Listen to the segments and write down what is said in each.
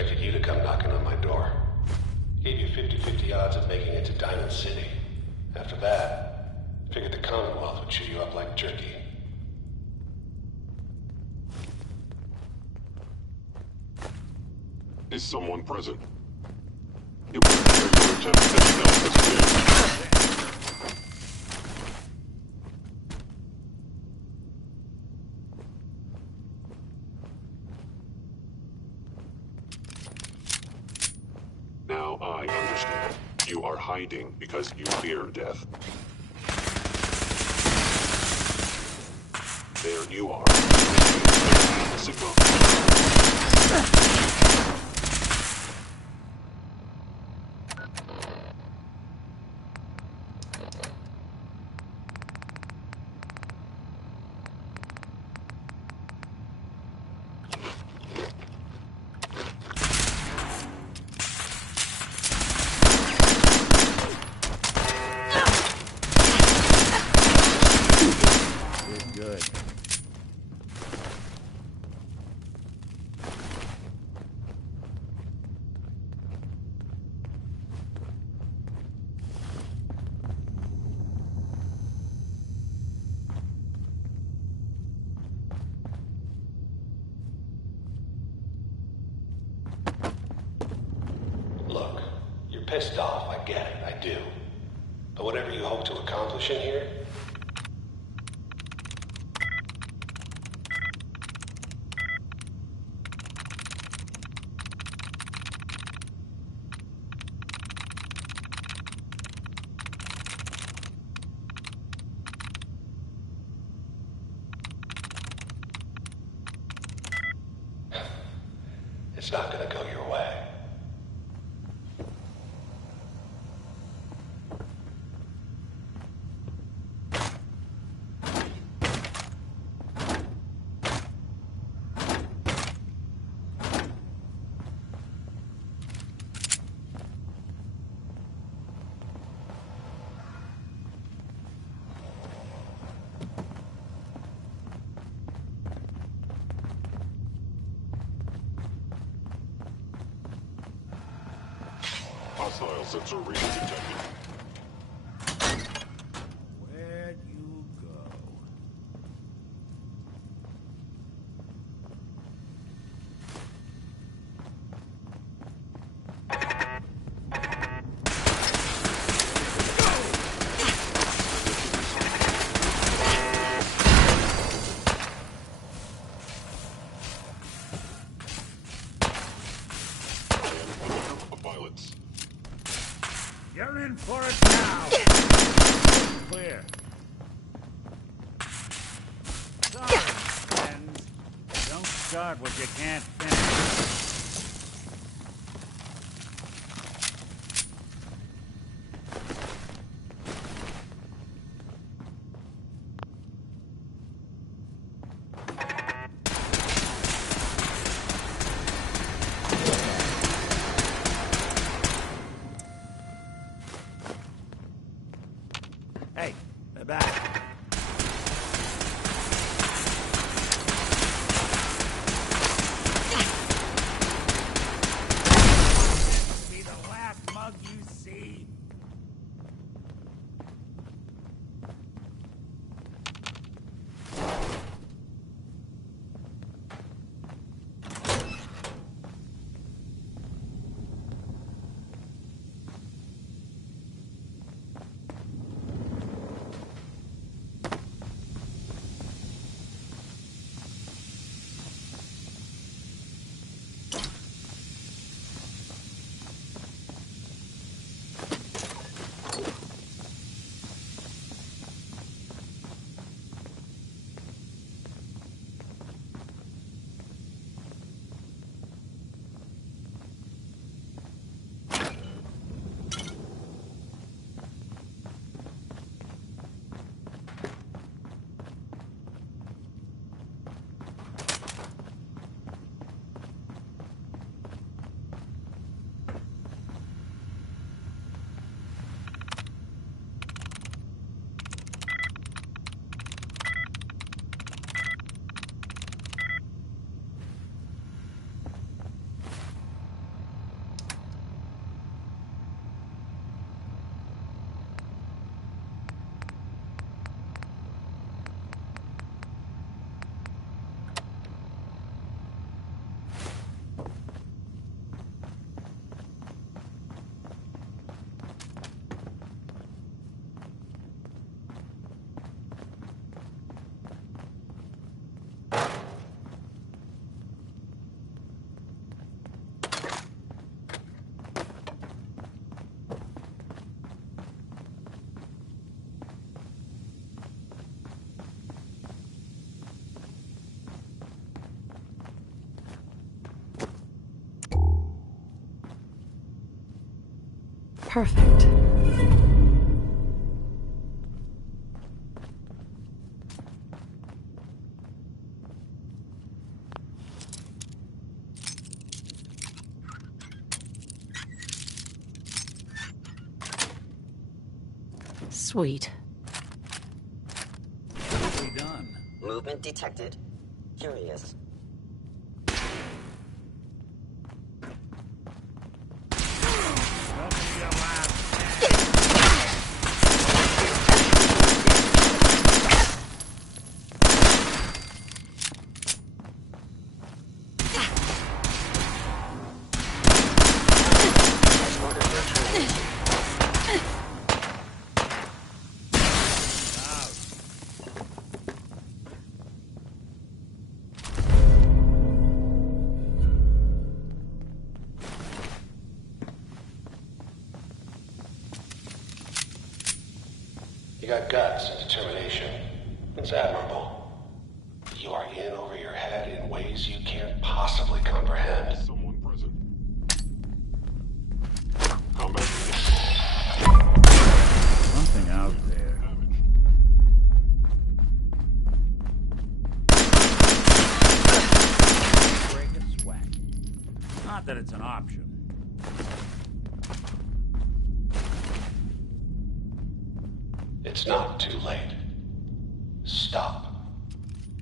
expected you to come knocking on my door. Gave you 50-50 odds of making it to Diamond City. After that, figured the Commonwealth would chew you up like jerky. Is someone present? It was your attempt to stealth escape. Now I understand. You are hiding because you fear death. There you are. Signal. Good. Look, you're pissed off, I get it, I do. But whatever you hope to accomplish in here, it's not gonna go your way. Hostile sensor reading detected. Where'd you go? Violence. You're in for it now. Clear. Sorry, friends. Don't start what you can't finish. Hey, they're back. Perfect. Sweet. What have we done? Movement detected. Curious. Don't be your last Order for termination. out. You got guts and determination. It's admirable. You are in over your head in ways you can't possibly comprehend. Someone present. Combat Something out there. damage. Break a sweat. Not that it's an option. It's not too late. Stop.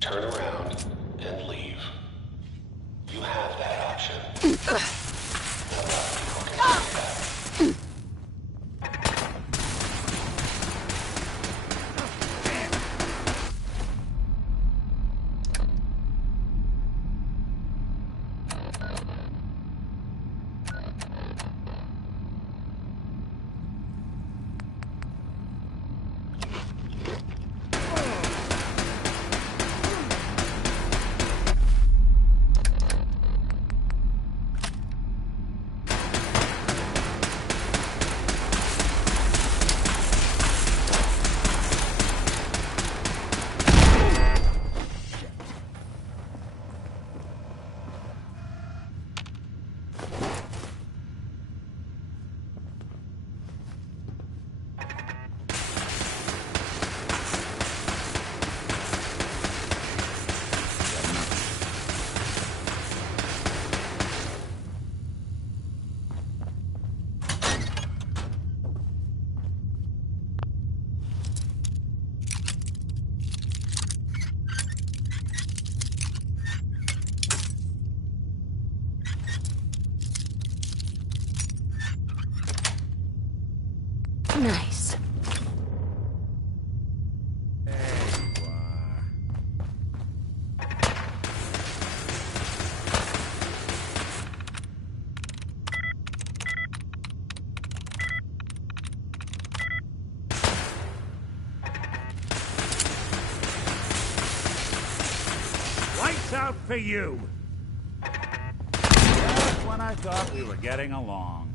Turn around and leave. You have that option. A lot of people can say that. Nice. There you are. Lights out for you! Just when I thought we were getting along.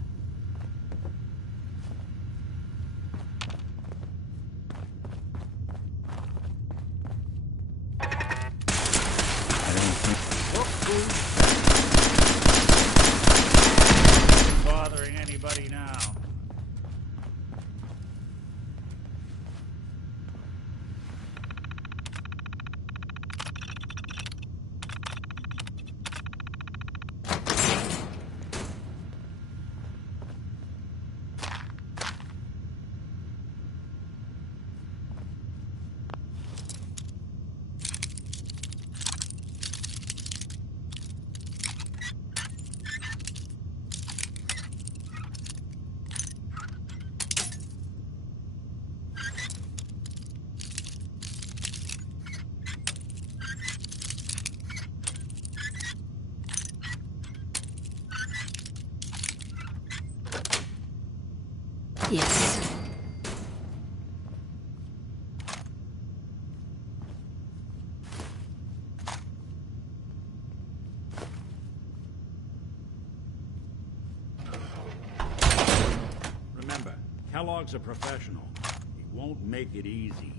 Bothering anybody now. Yes. Remember, Kellogg's a professional. He won't make it easy.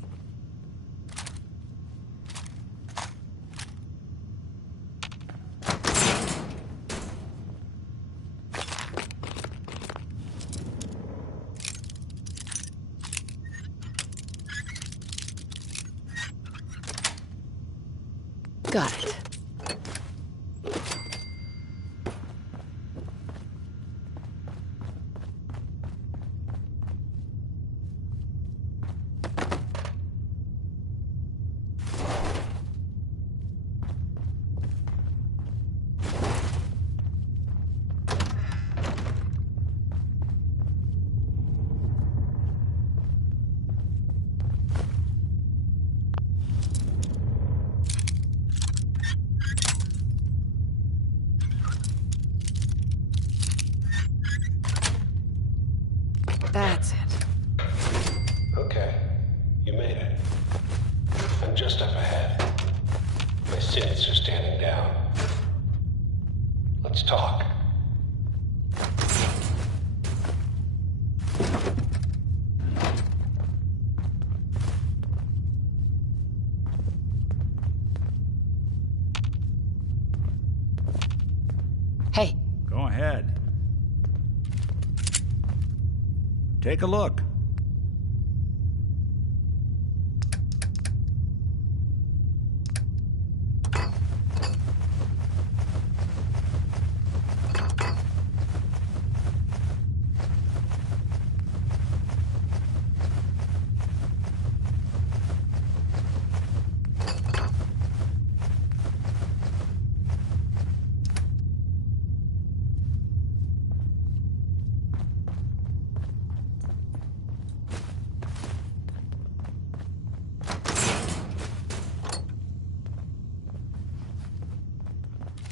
Got it. That's it. Okay, you made it. I'm just up ahead. My synths are standing down. Let's talk. Hey, Go ahead. Take a look.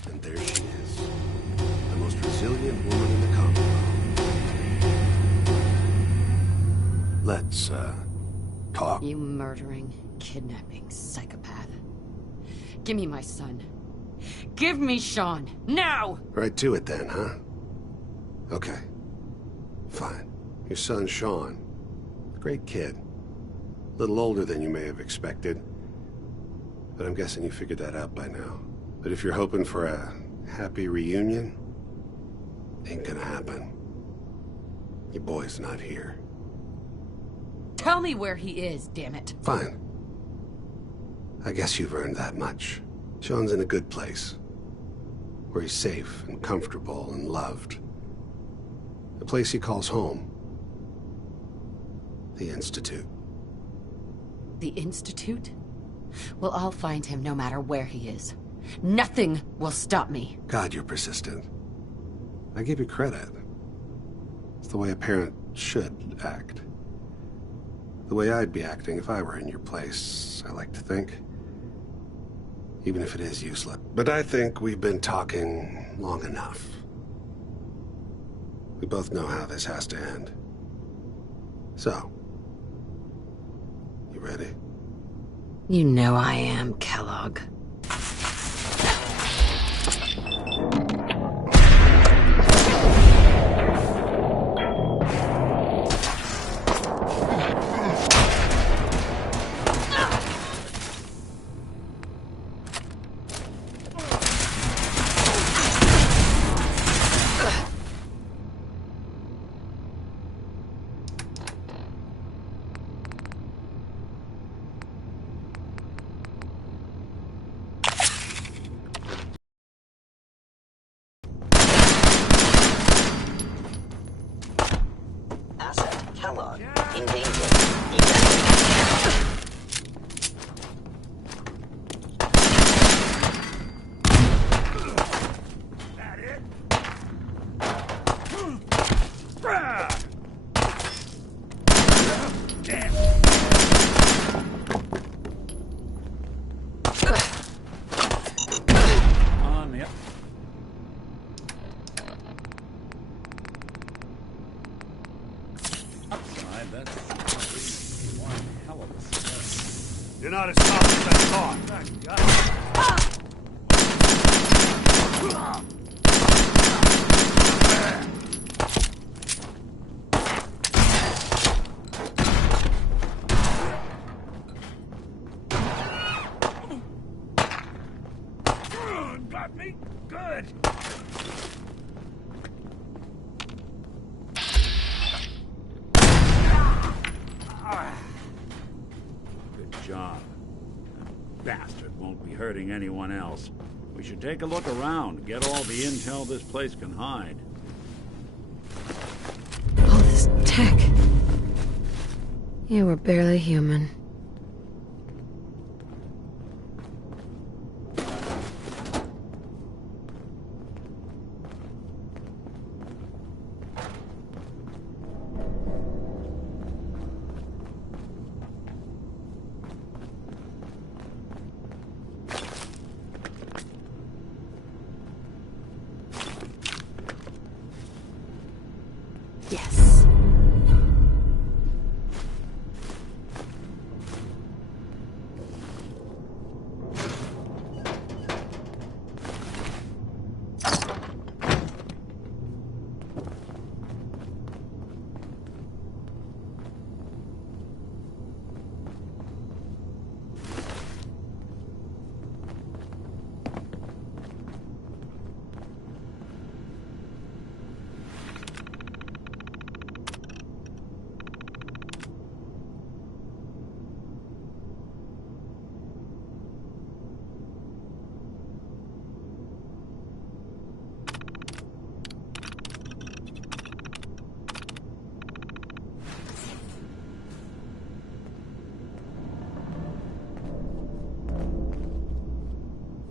And there she is, the most resilient woman in the Commonwealth. Let's, talk. you murdering, kidnapping psychopath. Give me my son. Give me Sean, now! Right to it then, huh? Okay. Fine. Your son, Sean. Great kid. A little older than you may have expected. But I'm guessing you figured that out by now. But if you're hoping for a happy reunion, ain't gonna happen. Your boy's not here. Tell me where he is, damn it. Fine. I guess you've earned that much. Sean's in a good place. Where he's safe and comfortable and loved. A place he calls home. The Institute. The Institute? Well, I'll find him no matter where he is. Nothing will stop me. God, you're persistent. I give you credit. It's the way a parent should act. The way I'd be acting if I were in your place, I like to think. Even if it is useless. But I think we've been talking long enough. We both know how this has to end. So, you ready? You know I am, Kellogg. Asset Kellogg. In danger. That it? Damn. On the upside, that's one hell of a success. You're not as tough as I thought. Thank God. Got me? Good. Good job. That bastard won't be hurt. hurting anyone else. We should take a look around, get all the intel this place can hide. All this tech. You were barely human. Yes.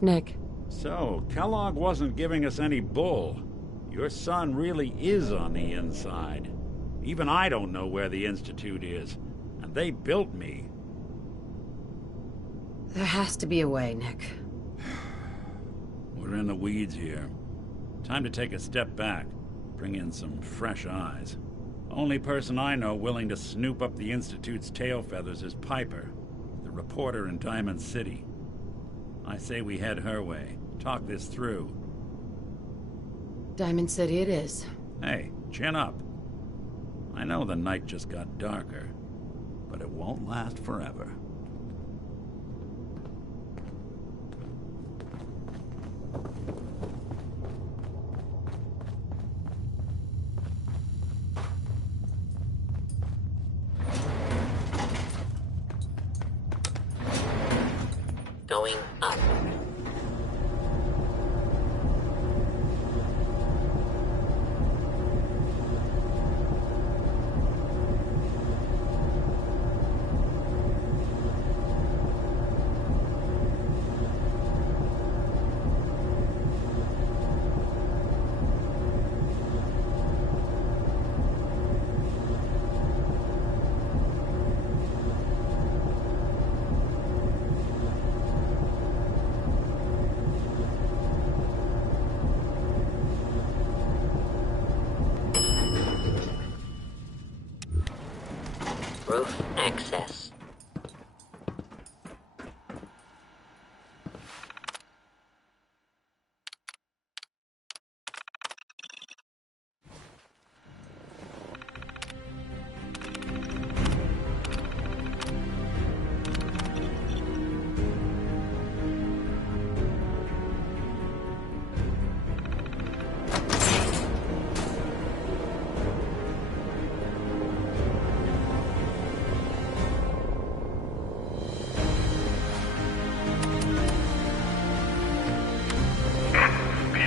Nick. So, Kellogg wasn't giving us any bull. Your son really is on the inside. Even I don't know where the Institute is, and they built me. There has to be a way, Nick. We're in the weeds here. Time to take a step back, bring in some fresh eyes. Only person I know willing to snoop up the Institute's tail feathers is Piper, the reporter in Diamond City. I say we head her way, talk this through. Diamond City it is. Hey, chin up. I know the night just got darker, but it won't last forever. Going up. Roof access.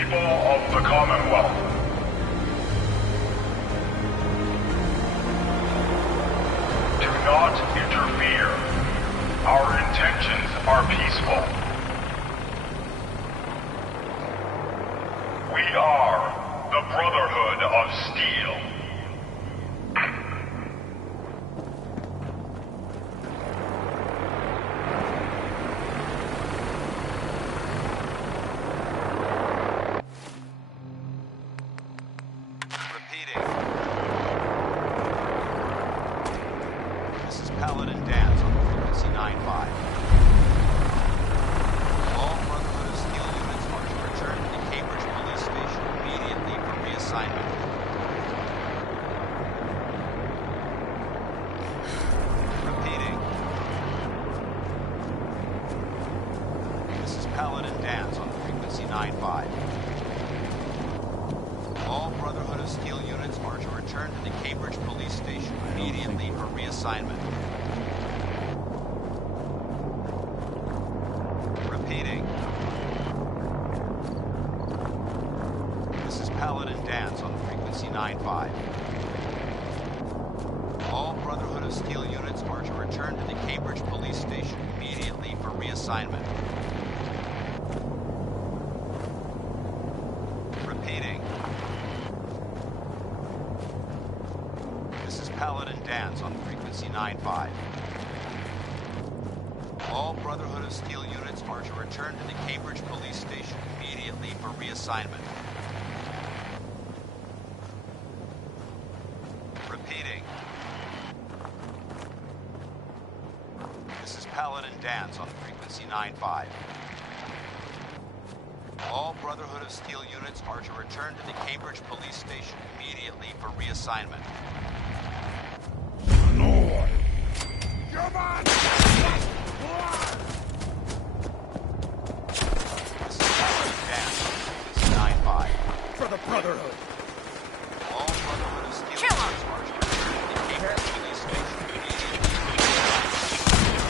Of the Commonwealth. Do not interfere. Our intentions are peaceful. We are the Brotherhood of Steel. Paladin Dance on frequency 95. All Brotherhood of Steel units are to return to the Cambridge Police Station immediately for reassignment. Repeating. This is Paladin Dance on frequency 95. All Brotherhood of Steel units are to return to the Cambridge Police Station immediately for reassignment. Repeating. Dance on frequency 95. All Brotherhood of Steel units are to return to the Cambridge Police Station immediately for reassignment. Repeating. This is Paladin Dance on frequency 95. All Brotherhood of Steel units are to return to the Cambridge Police Station immediately for reassignment. Repeating. This is Paladin Dance on frequency 95. All Brotherhood of Steel units are to return to the Cambridge Police Station immediately for reassignment. No. Come on! This is Paladin Dance on frequency 95. For the Brotherhood! All Brotherhood of Steel units are to return to the Cambridge Police Station immediately for reassignment.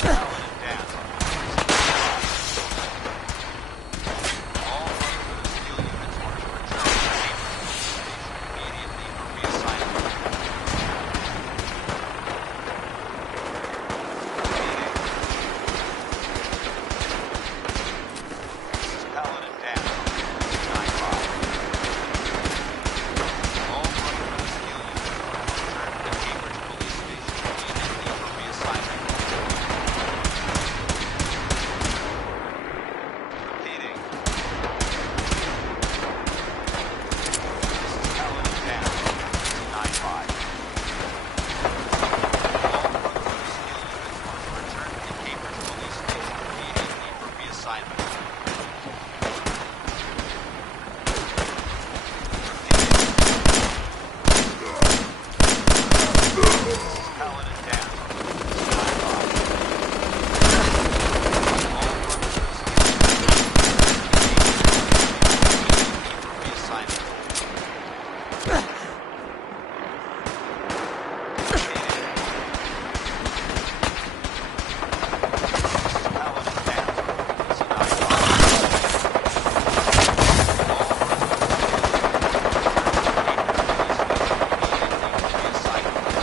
Paladin Dance on all Brotherhood of Steel units are to return to the Cambridge Police Station immediately for reassignment. This is Paladin Dance on frequency 95. All Brotherhood of Steel units are to return to the Cambridge Police Station immediately for reassignment.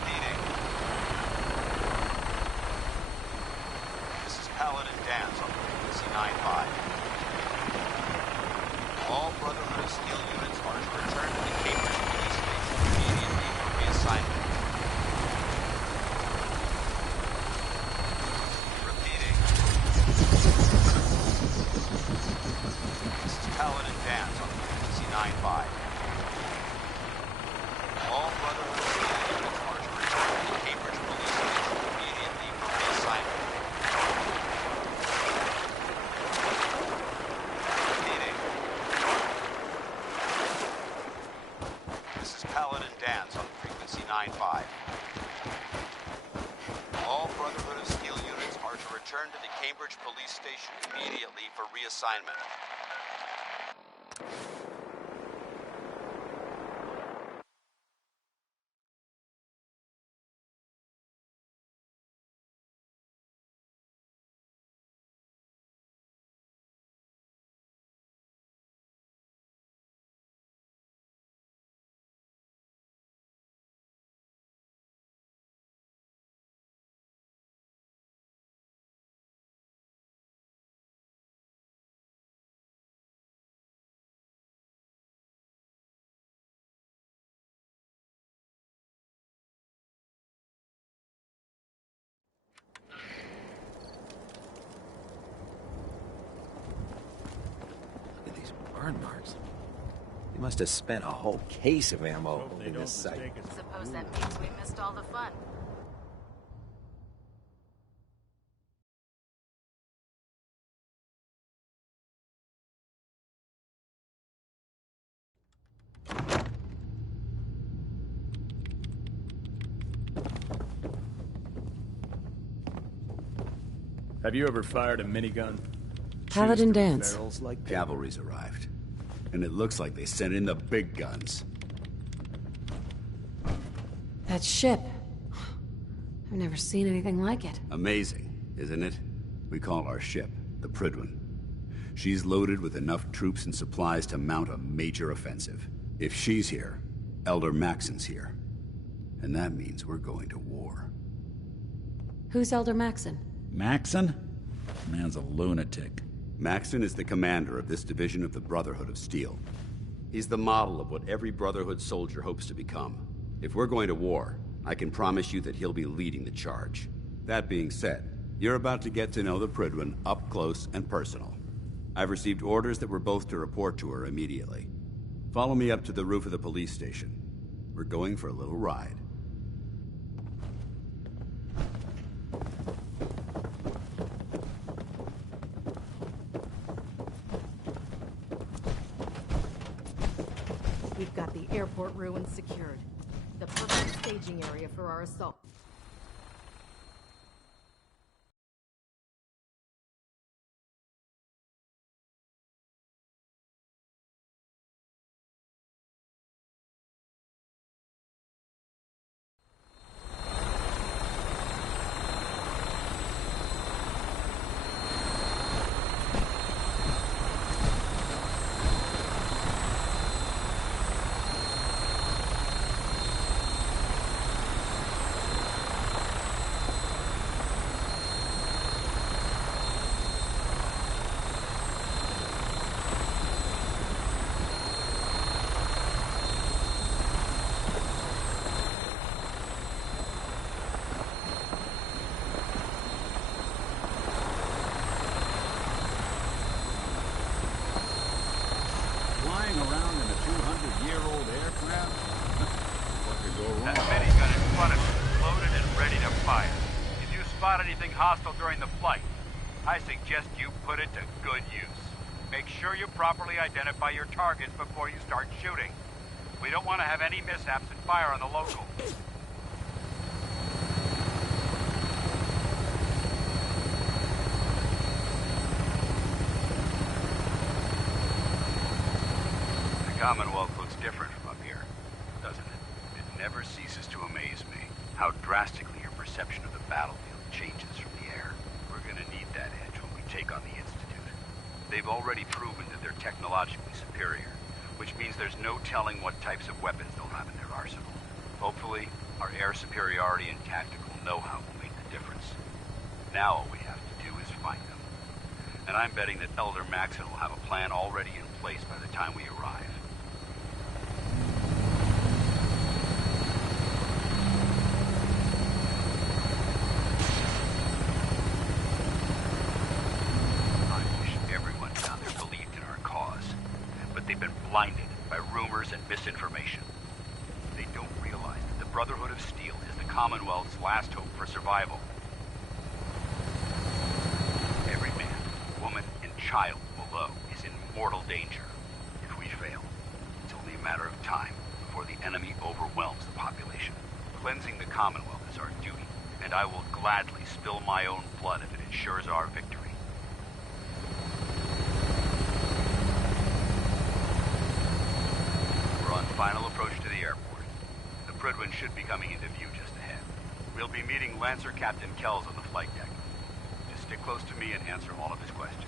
Repeating. This is Paladin Dance on frequency 95. All Brotherhood of Steel units are to return to the Cambridge Police Station immediately for reassignment. Paladin Dance on frequency 95. All Brotherhood of Steel units are to return to the Cambridge Police Station immediately for reassignment. Paladin Dance on frequency 95. All Brotherhood of Steel units are to return to the Cambridge Police Station immediately for reassignment. Repeating. This is Paladin Dance on frequency 95. All Brotherhood of Steel units are to return to the Cambridge Police Station immediately for reassignment. Repeating. This is Paladin Dance on frequency 95. All Brotherhood of Steel units are to return to the Cambridge Police Station immediately for reassignment. Look at these burn marks. They must have spent a whole case of ammo Hope they in don't this site. mistake us for Suppose that Blu-ray. means we missed all the fun. Have you ever fired a minigun? Paladin Shoot through Dance. barrels like paper. Cavalry's arrived. And it looks like they sent in the big guns. That ship. I've never seen anything like it. Amazing, isn't it? We call our ship the Prydwen. She's loaded with enough troops and supplies to mount a major offensive. If she's here, Elder Maxon's here. And that means we're going to war. Who's Elder Maxon? Maxon? Man's a lunatic. Maxon is the commander of this division of the Brotherhood of Steel. He's the model of what every Brotherhood soldier hopes to become. If we're going to war, I can promise you that he'll be leading the charge. That being said, you're about to get to know the Prydwen up close and personal. I've received orders that we're both to report to her immediately. Follow me up to the roof of the police station. We're going for a little ride. We've got the airport ruins secured. The perfect staging area for our assault. Flying around in a 200-year-old aircraft? What could go wrong? That minigun in front of you is loaded and ready to fire. If you spot anything hostile during the flight, I suggest you put it to good use. Make sure you properly identify your targets before you start shooting. We don't want to have any mishaps and fire on the local. The Commonwealth looks different from up here, doesn't it? It never ceases to amaze me how drastically your perception of the battlefield changes from the air. We're gonna need that edge when we take on the Institute. They've already proven that they're technologically superior, which means there's no telling what types of weapons they'll have in their arsenal. Hopefully, our air superiority and tactical know-how will make the difference. Now all we have to do is find them. And I'm betting that Elder Maxon will have a plan already in place by the time we arrive. Blinded by rumors and misinformation. They don't realize that the Brotherhood of Steel is the Commonwealth's last hope for survival. Every man, woman, and child below is in mortal danger. If we fail, it's only a matter of time before the enemy overwhelms the population. Cleansing the Commonwealth is our duty, and I will gladly spill my own blood if it ensures our victory. Final approach to the airport. The Prydwen should be coming into view just ahead. We'll be meeting Lancer Captain Kells on the flight deck. Just stick close to me and answer all of his questions.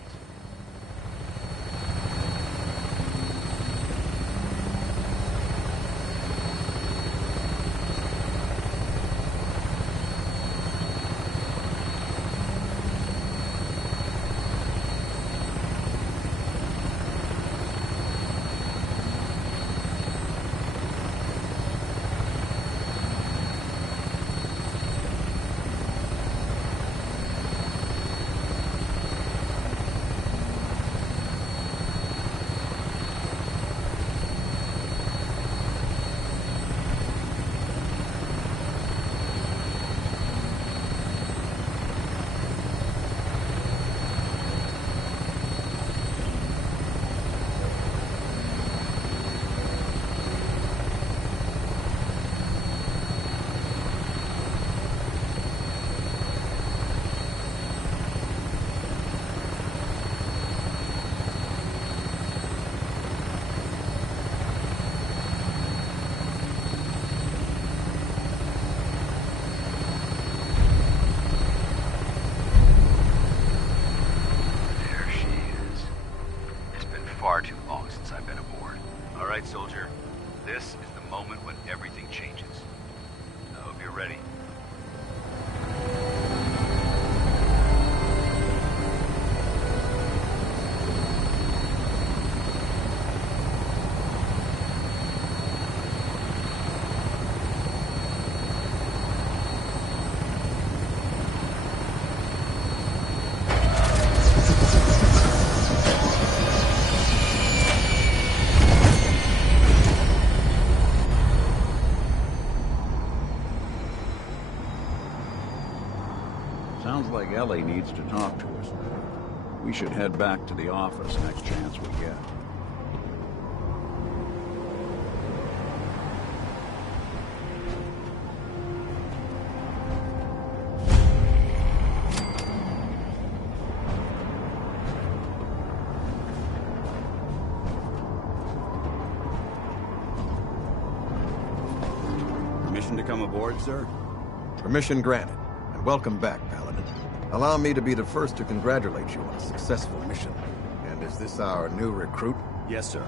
right, soldier. This is the moment when everything changes. I hope you're ready. Sounds like Ellie needs to talk to us. We should head back to the office next chance we get. Permission to come aboard, sir? Permission granted. And welcome back, Paladin. Allow me to be the first to congratulate you on a successful mission. And is this our new recruit? Yes, sir.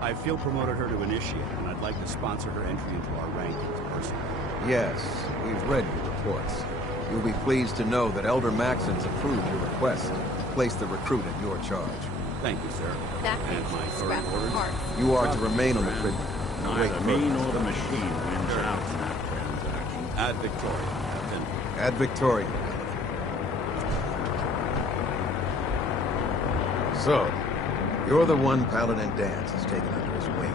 I feel promoted her to initiate, and I'd like to sponsor her entry into our rankings personally. Yes, we've read your reports. You'll be pleased to know that Elder Maxon's approved your request to place the recruit in your charge. Thank you, sir. That And my scrap current orders? parts. You are to remain on the prison. Neither me nor the machine wins out in that transaction. Ad Victoria, Captain. Ad Victoria. So, you're the one Paladin Danse has taken under his wing.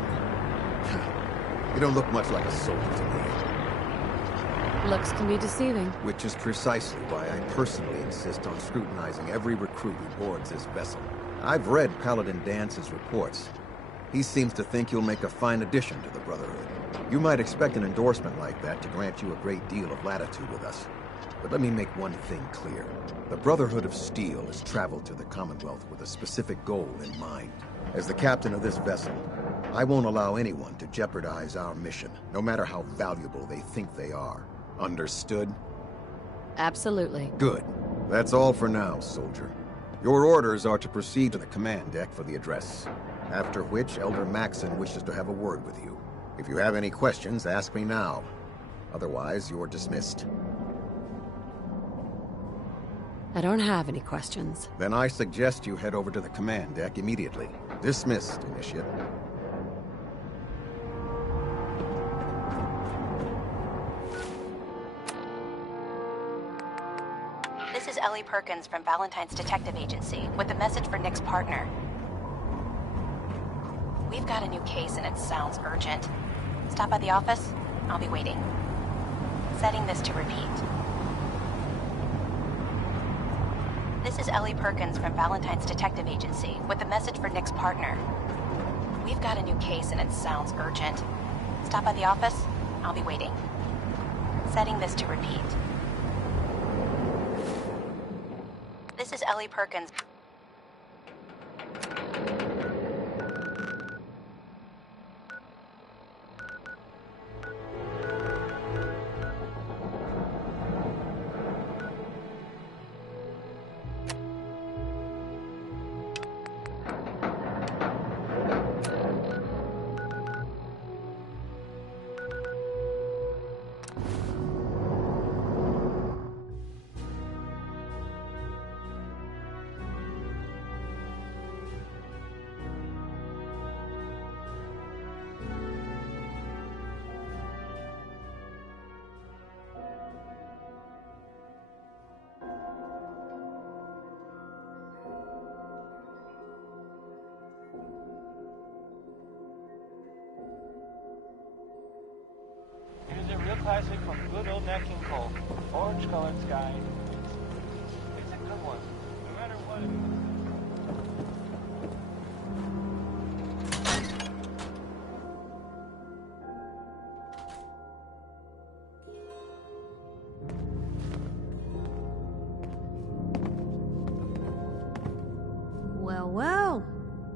You don't look much like a soldier to me. Looks can be deceiving. Which is precisely why I personally insist on scrutinizing every recruit who boards this vessel. I've read Paladin Dance's reports. He seems to think you'll make a fine addition to the Brotherhood. You might expect an endorsement like that to grant you a great deal of latitude with us. But let me make one thing clear. The Brotherhood of Steel has traveled to the Commonwealth with a specific goal in mind. As the captain of this vessel, I won't allow anyone to jeopardize our mission, no matter how valuable they think they are. Understood? Absolutely. Good. That's all for now, soldier. Your orders are to proceed to the command deck for the address, after which Elder Maxon wishes to have a word with you. If you have any questions, ask me now. Otherwise, you're dismissed. I don't have any questions. Then I suggest you head over to the command deck immediately. Dismissed, Initiate. This is Ellie Perkins from Valentine's Detective Agency with a message for Nick's partner. We've got a new case and it sounds urgent. Stop by the office? I'll be waiting. Setting this to repeat. This is Ellie Perkins from Valentine's Detective Agency with a message for Nick's partner. We've got a new case and it sounds urgent. Stop by the office? I'll be waiting. Setting this to repeat. This is Ellie Perkins. Real classic from good old Nat King Cole. Orange colored sky. It's a good one, no matter what it is. Well, well.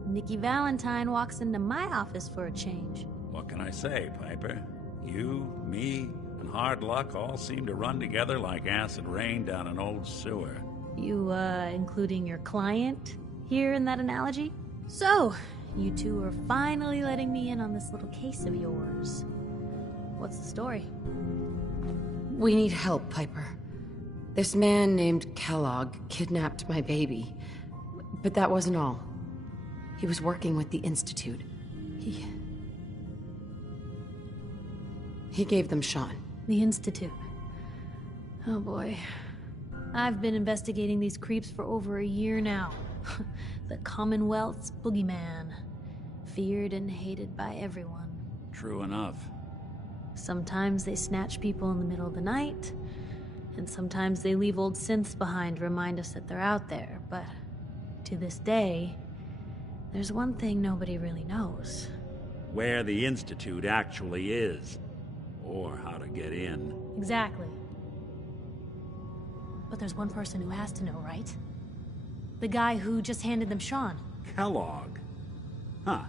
Nikki Valentine walks into my office for a change. What can I say, Piper? You, me, and hard luck all seem to run together like acid rain down an old sewer. You, including your client here in that analogy? So, you two are finally letting me in on this little case of yours. What's the story? We need help, Piper. This man named Kellogg kidnapped my baby. But that wasn't all. He was working with the Institute. He gave them Sean. The Institute. Oh boy. I've been investigating these creeps for over a year now. The Commonwealth's boogeyman. Feared and hated by everyone. True enough. Sometimes they snatch people in the middle of the night, and sometimes they leave old synths behind to remind us that they're out there, but to this day, there's one thing nobody really knows. Where the Institute actually is. Or how to get in. Exactly. But there's one person who has to know, right? The guy who just handed them Sean. Kellogg? Huh.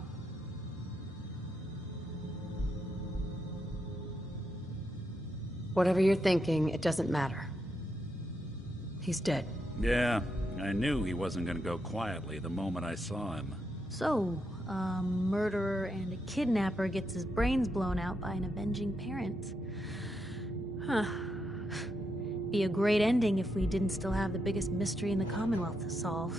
Whatever you're thinking, it doesn't matter. He's dead. Yeah, I knew he wasn't gonna go quietly the moment I saw him. So, a murderer and a kidnapper gets his brains blown out by an avenging parent. Huh. Be a great ending if we didn't still have the biggest mystery in the Commonwealth to solve.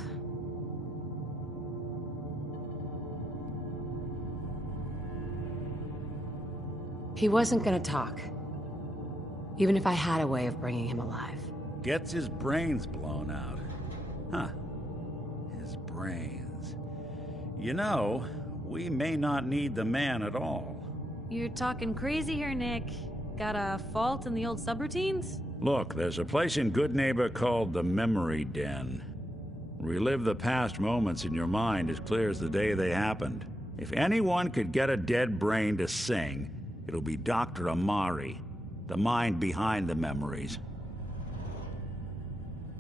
He wasn't gonna talk. Even if I had a way of bringing him alive. Gets his brains blown out. Huh. His brains. You know, we may not need the man at all. You're talking crazy here, Nick. Got a fault in the old subroutines? Look, there's a place in Goodneighbor called the Memory Den. Relive the past moments in your mind as clear as the day they happened. If anyone could get a dead brain to sing, it'll be Dr. Amari, the mind behind the memories.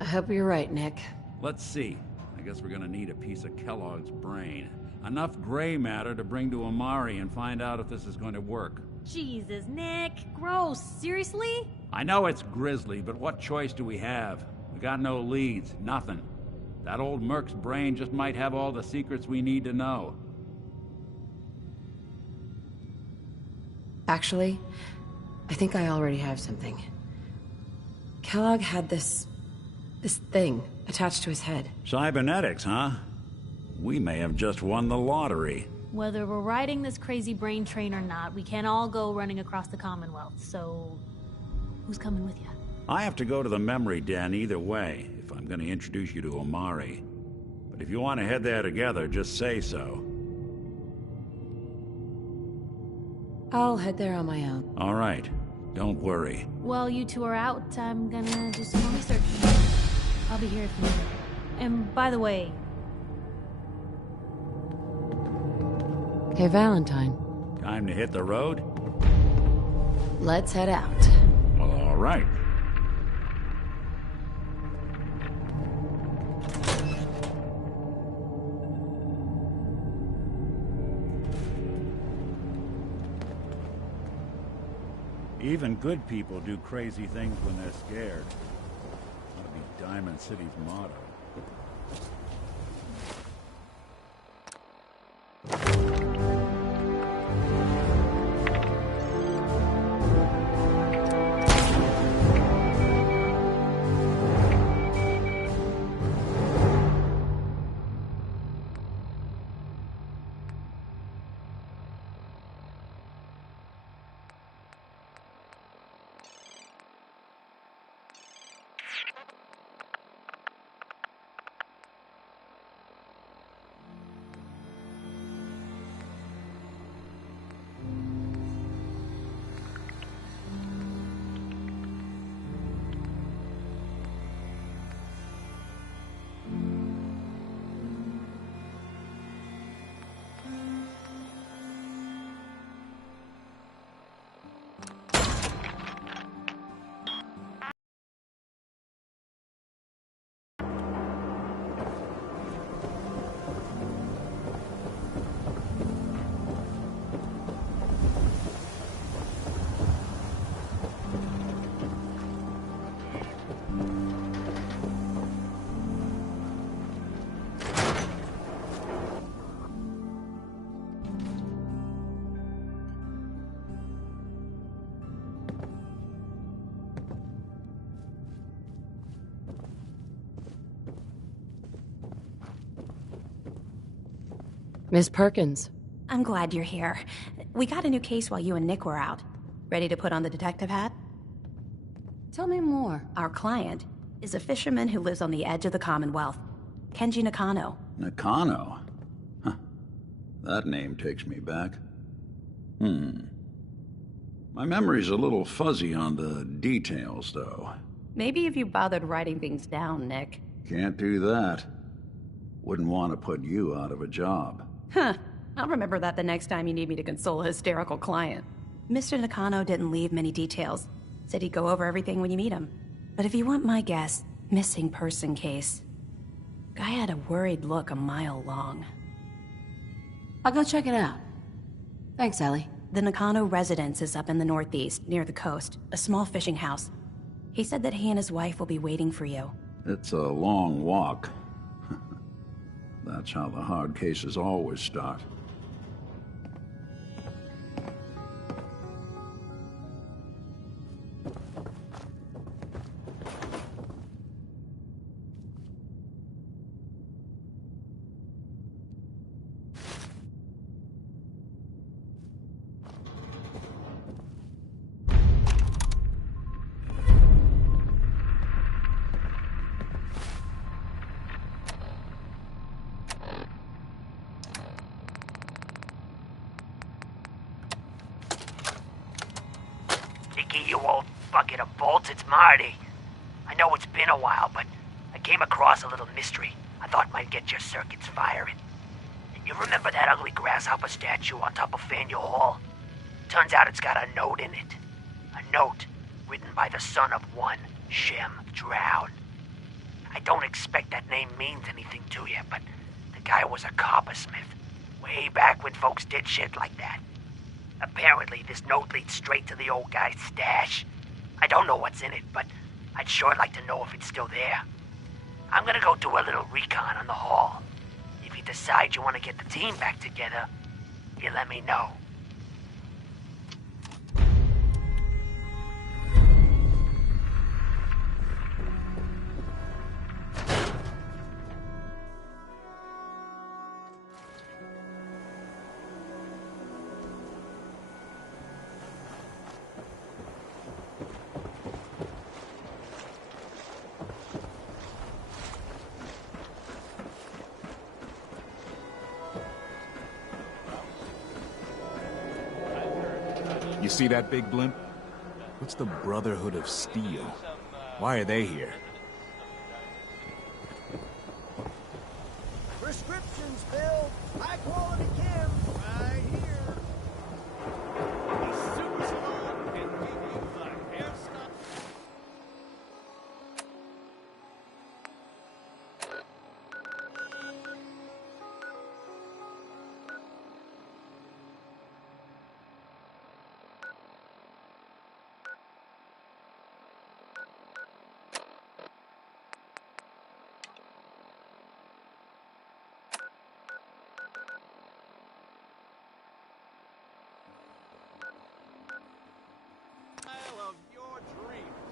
I hope you're right, Nick. Let's see. I guess we're gonna need a piece of Kellogg's brain. Enough gray matter to bring to Amari and find out if this is going to work. Jesus, Nick. Gross. Seriously? I know it's grisly, but what choice do we have? We got no leads, nothing. That old Merc's brain just might have all the secrets we need to know. Actually, I think I already have something. Kellogg had this thing attached to his head. Cybernetics, huh? We may have just won the lottery. Whether we're riding this crazy brain train or not, we can't all go running across the Commonwealth, so... who's coming with you? I have to go to the Memory Den either way, if I'm going to introduce you to Amari. But if you want to head there together, just say so. I'll head there on my own. All right. Don't worry. While you two are out, I'm gonna do some more research. I'll be here if you need it. And by the way... Hey, Valentine. Time to hit the road? Let's head out. Well, all right. Even good people do crazy things when they're scared. That'll be Diamond City's motto. Miss Perkins. I'm glad you're here. We got a new case while you and Nick were out. Ready to put on the detective hat? Tell me more. Our client is a fisherman who lives on the edge of the Commonwealth. Kenji Nakano. Nakano? Huh. That name takes me back. My memory's a little fuzzy on the details, though. Maybe if you bothered writing things down, Nick. Can't do that. Wouldn't want to put you out of a job. Huh. I'll remember that the next time you need me to console a hysterical client. Mr. Nakano didn't leave many details. Said he'd go over everything when you meet him. But if you want my guess, missing person case. Guy had a worried look a mile long. I'll go check it out. Thanks, Ellie. The Nakano residence is up in the northeast, near the coast. A small fishing house. He said that he and his wife will be waiting for you. It's a long walk. That's how the hard cases always start. You old bucket of bolts, it's Marty. I know it's been a while, but I came across a little mystery I thought might get your circuits firing. You remember that ugly grasshopper statue on top of Faneuil Hall? Turns out it's got a note in it. A note written by the son of one Shem Drown. I don't expect that name means anything to you, but the guy was a coppersmith. Way back when folks did shit like that. Apparently, this note leads straight to the old guy's stash. I don't know what's in it, but I'd sure like to know if it's still there. I'm gonna go do a little recon on the hall. If you decide you want to get the team back together, you let me know. You see that big blimp? What's the Brotherhood of Steel? Why are they here? Prescriptions, Bill. High quality chem. Right here. The super salon can give you the hairstyle. Of your dreams.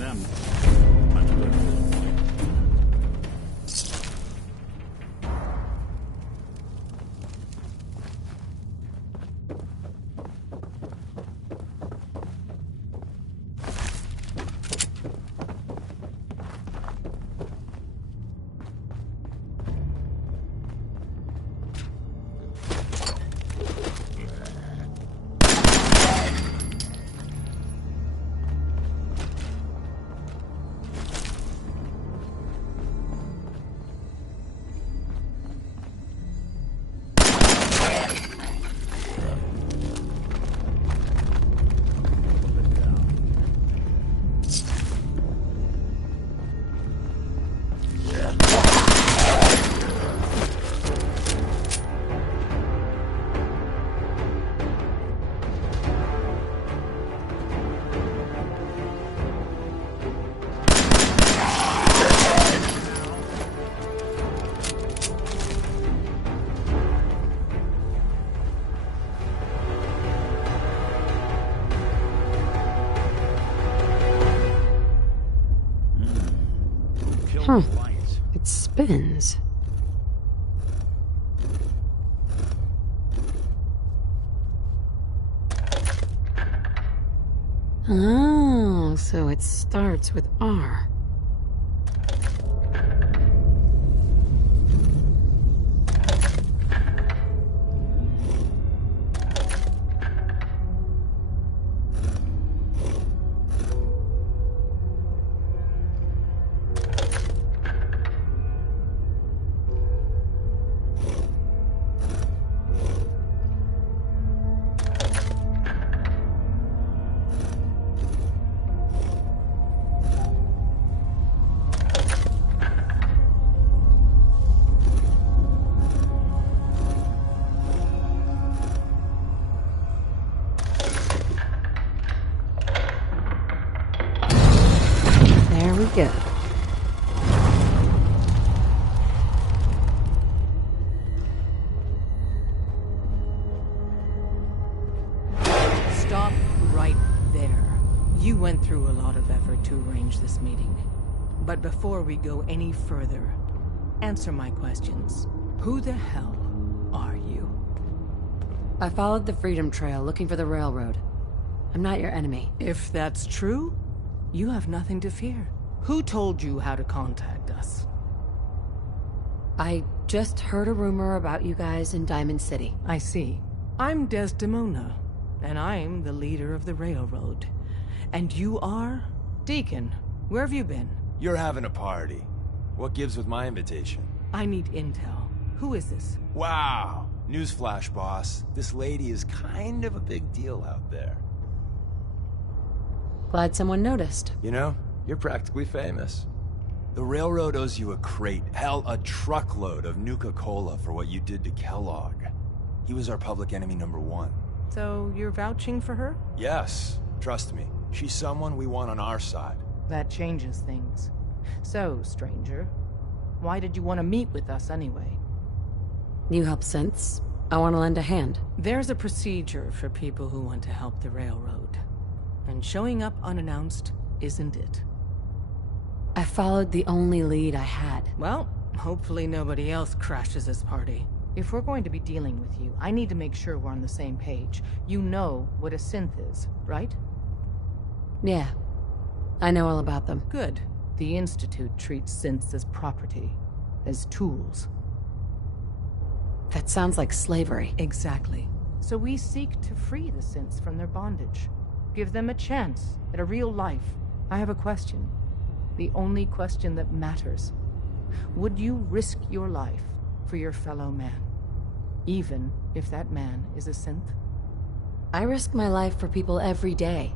them much good at this point. Huh. It spins. Oh, so it starts with R. There we go. Stop right there. You went through a lot of effort to arrange this meeting. But before we go any further, answer my questions. Who the hell are you? I followed the Freedom Trail looking for the railroad. I'm not your enemy. If that's true, you have nothing to fear. Who told you how to contact us? I just heard a rumor about you guys in Diamond City. I see. I'm Desdemona, and I'm the leader of the railroad. And you are? Deacon, where have you been? You're having a party. What gives with my invitation? I need intel. Who is this? Wow! Newsflash, boss. This lady is kind of a big deal out there. Glad someone noticed. You know, you're practically famous. The railroad owes you a crate, hell, a truckload of Nuka-Cola for what you did to Kellogg. He was our public enemy #1. So you're vouching for her? Yes, trust me. She's someone we want on our side. That changes things. So, stranger, why did you want to meet with us anyway? You help Synths. I want to lend a hand. There's a procedure for people who want to help the railroad. And showing up unannounced isn't it. I followed the only lead I had. Well, hopefully nobody else crashes this party. If we're going to be dealing with you, I need to make sure we're on the same page. You know what a synth is, right? Yeah. I know all about them. Good. The Institute treats synths as property, as tools. That sounds like slavery. Exactly. So we seek to free the synths from their bondage. Give them a chance at a real life. I have a question. The only question that matters. Would you risk your life for your fellow man? Even if that man is a synth? I risk my life for people every day.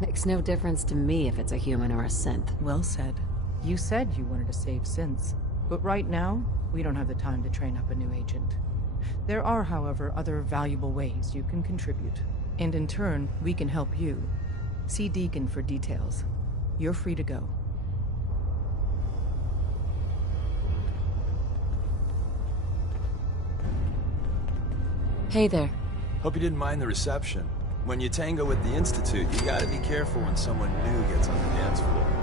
Makes no difference to me if it's a human or a synth. Well said. You said you wanted to save synths. But right now, we don't have the time to train up a new agent. There are, however, other valuable ways you can contribute. And in turn, we can help you. See Deacon for details. You're free to go. Hey there. Hope you didn't mind the reception. When you tango with the Institute, you gotta be careful when someone new gets on the dance floor.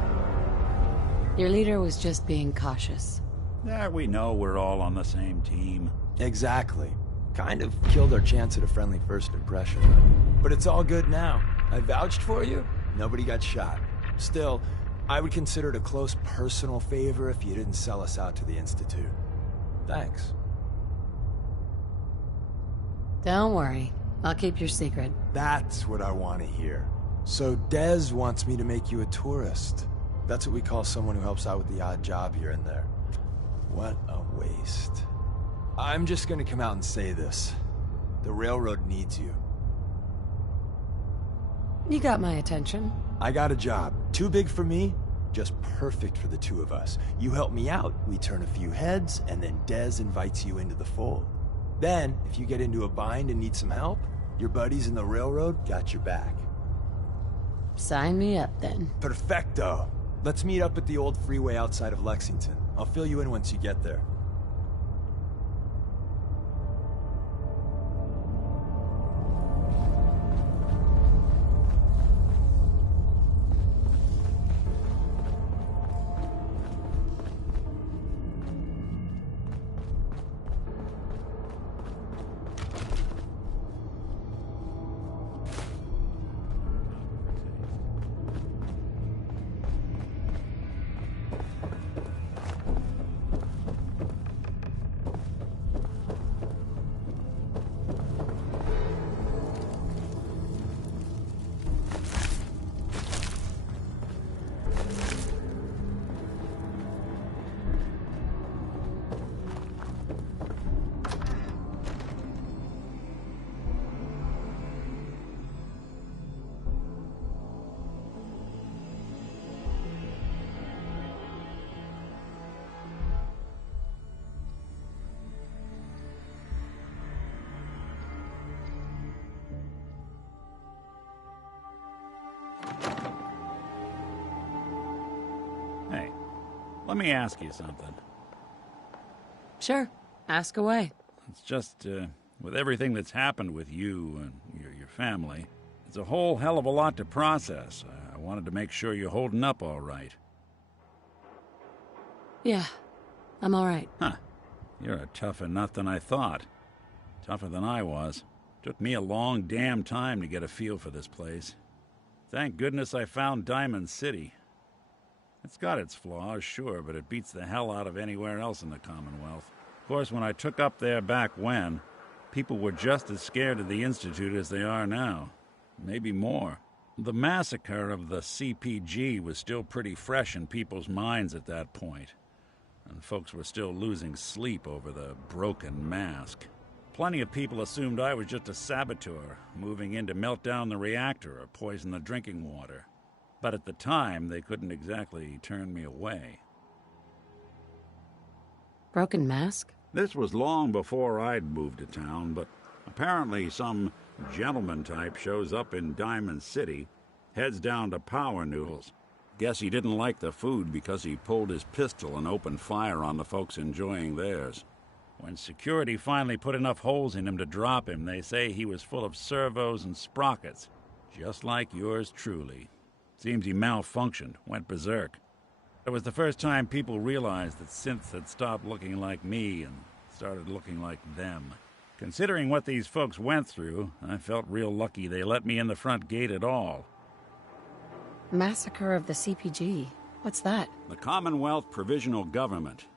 Your leader was just being cautious. Yeah, we know we're all on the same team. Exactly. Kind of killed our chance at a friendly first impression. But it's all good now. I vouched for you. Nobody got shot. Still, I would consider it a close personal favor if you didn't sell us out to the Institute. Thanks. Don't worry. I'll keep your secret. That's what I want to hear. So Dez wants me to make you a tourist. That's what we call someone who helps out with the odd job here and there. What a waste. I'm just gonna come out and say this. The railroad needs you. You got my attention. I got a job. Too big for me, just perfect for the two of us. You help me out, we turn a few heads, and then Dez invites you into the fold. Then, if you get into a bind and need some help, your buddies in the railroad got your back. Sign me up, then. Perfecto. Let's meet up at the old freeway outside of Lexington. I'll fill you in once you get there. Hey, let me ask you something. Sure. Ask away. It's just, with everything that's happened with you and your family, it's a whole hell of a lot to process. I wanted to make sure you're holding up all right. Yeah, I'm all right. Huh. You're a tougher nut than I thought. Tougher than I was. Took me a long damn time to get a feel for this place. Thank goodness I found Diamond City. It's got its flaws, sure, but it beats the hell out of anywhere else in the Commonwealth. Of course, when I took up there back when, people were just as scared of the Institute as they are now. Maybe more. The massacre of the CPG was still pretty fresh in people's minds at that point, and folks were still losing sleep over the broken mask. Plenty of people assumed I was just a saboteur, moving in to melt down the reactor or poison the drinking water. But at the time, they couldn't exactly turn me away. Broken mask? This was long before I'd moved to town, but apparently some gentleman type shows up in Diamond City, heads down to Power Noodles. Guess he didn't like the food because he pulled his pistol and opened fire on the folks enjoying theirs. When security finally put enough holes in him to drop him, they say he was full of servos and sprockets, just like yours truly. Seems he malfunctioned, went berserk. It was the first time people realized that synths had stopped looking like me and started looking like them. Considering what these folks went through, I felt real lucky they let me in the front gate at all. Massacre of the CPG. What's that? The Commonwealth Provisional Government.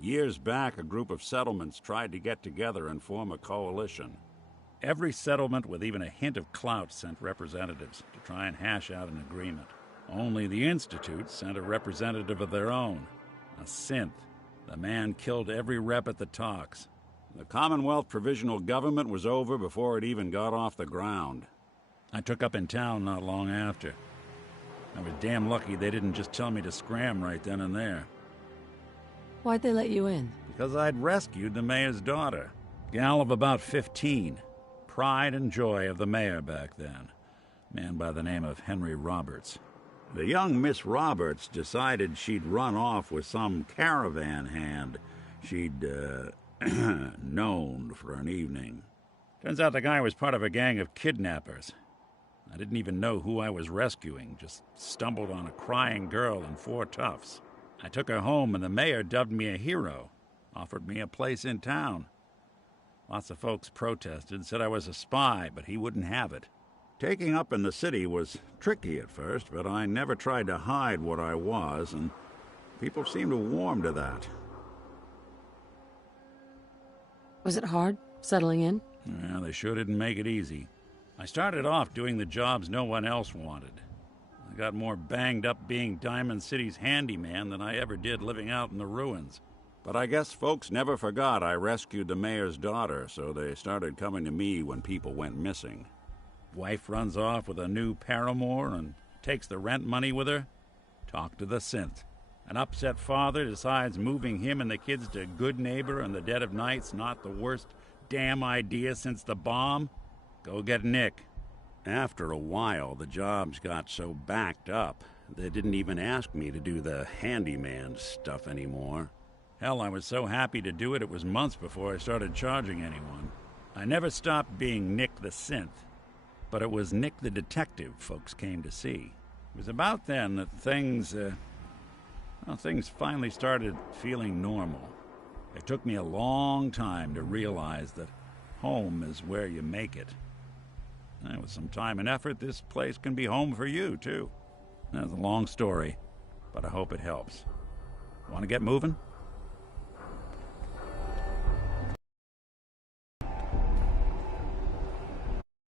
Years back, a group of settlements tried to get together and form a coalition. Every settlement with even a hint of clout sent representatives to try and hash out an agreement. Only the Institute sent a representative of their own, a synth. The man killed every rep at the talks. The Commonwealth Provisional Government was over before it even got off the ground. I took up in town not long after. I was damn lucky they didn't just tell me to scram right then and there. Why'd they let you in? Because I'd rescued the mayor's daughter. Gal of about 15. Pride and joy of the mayor back then. Man by the name of Henry Roberts. The young Miss Roberts decided she'd run off with some caravan hand she'd, known for an evening. Turns out the guy was part of a gang of kidnappers. I didn't even know who I was rescuing, just stumbled on a crying girl and 4 toughs. I took her home, and the mayor dubbed me a hero, offered me a place in town. Lots of folks protested, said I was a spy, but he wouldn't have it. Taking up in the city was tricky at first, but I never tried to hide what I was, and people seemed to warm to that. Was it hard, settling in? Yeah, they sure didn't make it easy. I started off doing the jobs no one else wanted. I got more banged up being Diamond City's handyman than I ever did living out in the ruins. But I guess folks never forgot I rescued the mayor's daughter, so they started coming to me when people went missing. Wife runs off with a new paramour and takes the rent money with her. Talk to the synth. An upset father decides moving him and the kids to Good Neighbor in the dead of night's not the worst damn idea since the bomb. Go get Nick. After a while, the jobs got so backed up, they didn't even ask me to do the handyman stuff anymore. Hell, I was so happy to do it, it was months before I started charging anyone. I never stopped being Nick the Synth, but it was Nick the Detective folks came to see. It was about then that things finally started feeling normal. It took me a long time to realize that home is where you make it. And with some time and effort, this place can be home for you, too. That's a long story, but I hope it helps. Want to get moving?